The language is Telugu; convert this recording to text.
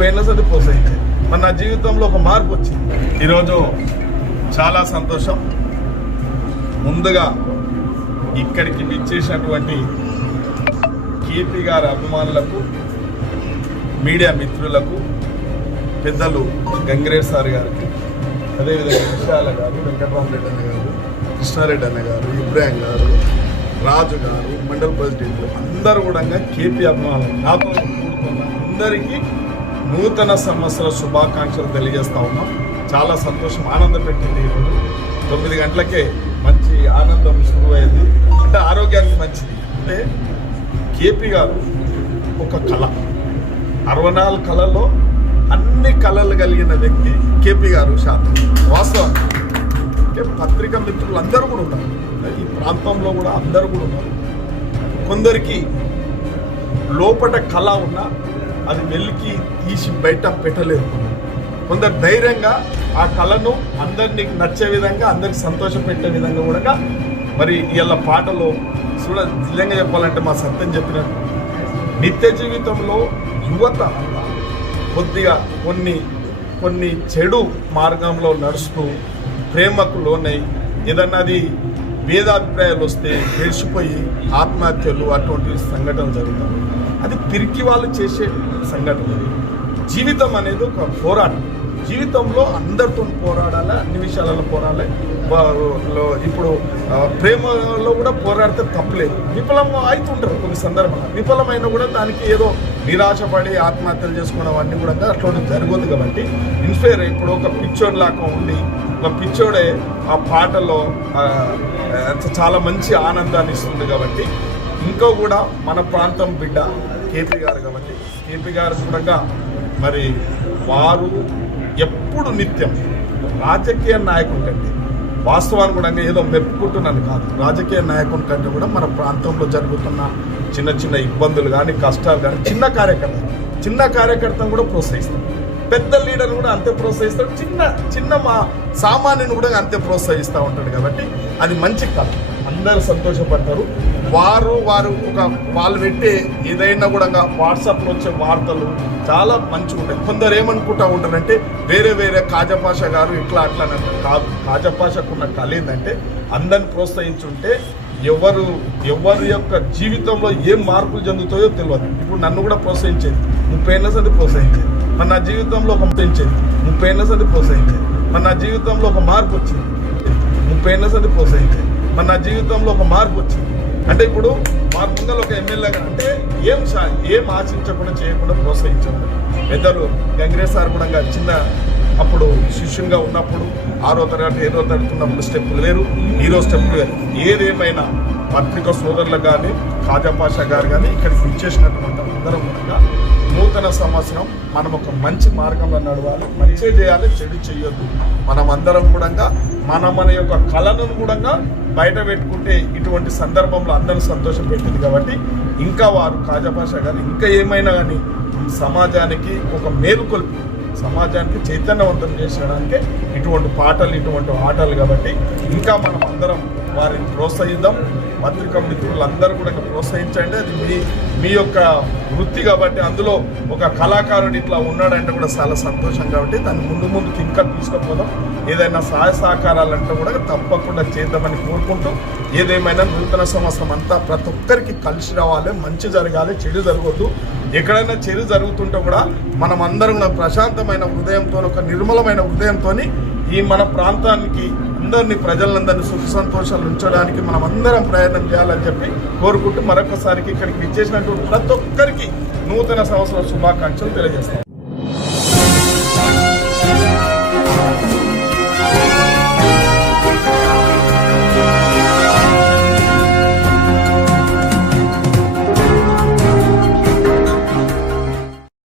ముప్పై ఏళ్ళ సంది మరి నా జీవితంలో ఒక మార్పు వచ్చింది. ఈరోజు చాలా సంతోషం. ముందుగా ఇక్కడికి విచ్చేసినటువంటి కీర్తి గారి అభిమానులకు మీడియా మిత్రులకు పెద్దలు గంగిరేడ్ సార్ గారికి అదేవిధంగా విశాల గారు వెంకటరామరెడ్డి అన్న గారు కృష్ణారెడ్డి అన్న గారు ఇబ్రాహిం గారు రాజు గారు మండల ప్రెసిడెంట్లు అందరూ కూడా కేపీ అభిమానులు. నాతో కూడుకున్న అందరికీ నూతన సంవత్సర శుభాకాంక్షలు తెలియజేస్తా ఉన్నాం. చాలా సంతోషం ఆనందం పెట్టింది ఈరోజు తొమ్మిది గంటలకే మంచి ఆనందం శురువైంది అంటే ఆరోగ్యానికి మంచిది. అంటే కేపీ గారు ఒక కళ. అరవై నాలుగు కళల్లో అన్ని కళలు కలిగిన వ్యక్తి కేపీ గారు శాతం. వాస్తవం. అంటే పత్రిక మిత్రులు అందరూ కూడా ఉన్నారు. ఈ ప్రాంతంలో కూడా అందరూ కూడా ఉన్నారు. కొందరికి లోపట కళ ఉన్నా అది వెలికి తీసి బయట పెట్టలేదు. కొందరు ధైర్యంగా ఆ కళను అందరినీ నచ్చే విధంగా అందరికి సంతోషం పెట్టే విధంగా కూడా మరి ఇవాళ పాటలో చూడ నిజంగా చెప్పాలంటే మా సత్యం చెప్పినట్టు నిత్య జీవితంలో యువత కొద్దిగా కొన్ని కొన్ని చెడు మార్గంలో నడుస్తూ ప్రేమకు లోనై ఏదన్నది భేదాభిప్రాయాలు వస్తే గెలిచిపోయి ఆత్మహత్యలు అటువంటి సంఘటనలు జరుగుతాయి. అది పిరికి వాళ్ళు చేసే సంఘటన. జీవితం అనేది ఒక పోరాటం. జీవితంలో అందరితో పోరాడాలి అన్ని విషయాలలో పోరాడాలి? ఇప్పుడు ప్రేమలో కూడా పోరాడితే తప్పలేదు. విఫలం అవుతుంటారు కొన్ని సందర్భాలు విఫలమైన కూడా దానికి ఏదో నిరాశపడి ఆత్మహత్యలు చేసుకోవడం అన్నీ కూడా అట్లా జరగదు కాబట్టి ఇన్స్పైర్ ఇప్పుడు ఒక పిచ్చోడ్ లాగా ఉండి ఒక పిచ్చోడే ఆ పాటలో చాలా మంచి ఆనందాన్ని ఇస్తుంది కాబట్టి ఇంకా కూడా మన ప్రాంతం బిడ్డ కేపీ గారు కాబట్టి కేపీ గారు కూడా మరి వారు ఎప్పుడు నిత్యం రాజకీయ నాయకుడి కంటే వాస్తవాన్ని కూడా ఏదో మెప్పుకుంటున్నాను కాదు. రాజకీయ నాయకుని కంటే కూడా మన ప్రాంతంలో జరుగుతున్న చిన్న చిన్న ఇబ్బందులు కానీ కష్టాలు కానీ చిన్న కార్యకర్త చిన్న కార్యకర్తను కూడా ప్రోత్సహిస్తాం. పెద్ద లీడర్ కూడా అంతే ప్రోత్సహిస్తాడు చిన్న చిన్న మా సామాన్యుని కూడా అంతే ప్రోత్సహిస్తూ ఉంటాడు కాబట్టి అది మంచి కాదు. అందరూ సంతోషపడతారు. వారు వారు ఒక వాళ్ళు పెట్టే ఏదైనా కూడా వాట్సాప్లో వచ్చే వార్తలు చాలా మంచిగా ఉంటాయి కొందరు ఏమనుకుంటా ఉంటారంటే వేరే వేరే కాజపాష గారు ఇట్లా అట్లా అంటారు. కాదు కాజపాషకు ఉన్న కళ ఏంటంటే అందరిని ప్రోత్సహించుంటే ఎవరు ఎవరి యొక్క జీవితంలో ఏం మార్పులు చెందుతాయో తెలియదు ఇప్పుడు నన్ను కూడా ప్రోత్సహించేది. ముప్పై ఏళ్ళ సంది ప్రోత్సహించేది. మరి నా జీవితంలో ఒక పెంచేది ముప్పై ఏళ్ళ సంది ప్రోత్సహించేది. మరి నా జీవితంలో ఒక మార్పు వచ్చింది. ముప్పై ఏళ్ళ సంది ప్రోత్సహించేది. మరి నా జీవితంలో ఒక మార్పు వచ్చింది. అంటే ఇప్పుడు మా ముందర ఒక ఎమ్మెల్యేగా అంటే ఏం సా- ఏం ఆశించకుండా చేయకుండా ప్రోత్సహించండి పెద్దలు గంగిరేష్ సార్ కూడా చిన్న అప్పుడు శిష్యునిగా ఉన్నప్పుడు ఆరో తరగతి ఏడో తరగతి ఉన్నప్పుడు స్టెప్పులు లేరు హీరో స్టెప్పులు లేరు ఏదేమైనా పత్రిక సోదరులకు కానీ కాజాపాషా గారు కానీ ఇక్కడికి ఇచ్చేసినటువంటి అందరం కూడా నూతన సంవత్సరం మనం ఒక మంచి మార్గంలో నడవాలి మంచి చేయాలి చెడు చేయొద్దు మనం అందరం కూడా మన మన యొక్క కళను కూడా బయట పెట్టుకుంటే ఇటువంటి సందర్భంలో అందరూ సంతోషం పెట్టింది కాబట్టి ఇంకా వారు కాజభాష గారు ఇంకా ఏమైనా కానీ సమాజానికి ఒక మేలుకొల్పు సమాజానికి చైతన్యవంతం చేసడానికి ఇటువంటి పాటలు ఇటువంటి ఆటలు కాబట్టి ఇంకా మనం అందరం వారిని ప్రోత్సహిద్దాం. పత్రికా మిత్రులందరూ కూడా ప్రోత్సహించండి. అది మీ మీ యొక్క వృత్తి కాబట్టి అందులో ఒక కళాకారుడు ఇట్లా ఉన్నాడంటే కూడా చాలా సంతోషం కాబట్టి దాన్ని ముందు ముందు ఇంకా తీసుకుపోదాం. ఏదైనా సహాయ సహకారాలంటే కూడా తప్పకుండా చేద్దామని కోరుకుంటూ ఏదేమైనా నూతన సంవత్సరం అంతా ప్రతి ఒక్కరికి కలిసి రావాలి మంచి జరగాలి చెడు జరగద్దు. ఎక్కడైనా చెడు జరుగుతుంటే కూడా మనం అందరం ప్రశాంతమైన హృదయంతో ఒక నిర్మలమైన హృదయంతో ఈ మన ప్రాంతానికి అందరినీ ప్రజలందరినీ సుఖ సంతోషాలు ఉంచడానికి మనం అందరం ప్రయత్నం చేయాలని చెప్పి కోరుకుంటూ మరొకసారికి ఇక్కడికి ఇచ్చేసినటువంటి ప్రతి ఒక్కరికి నూతన సంవత్సర శుభాకాంక్షలు తెలియజేస్తాం.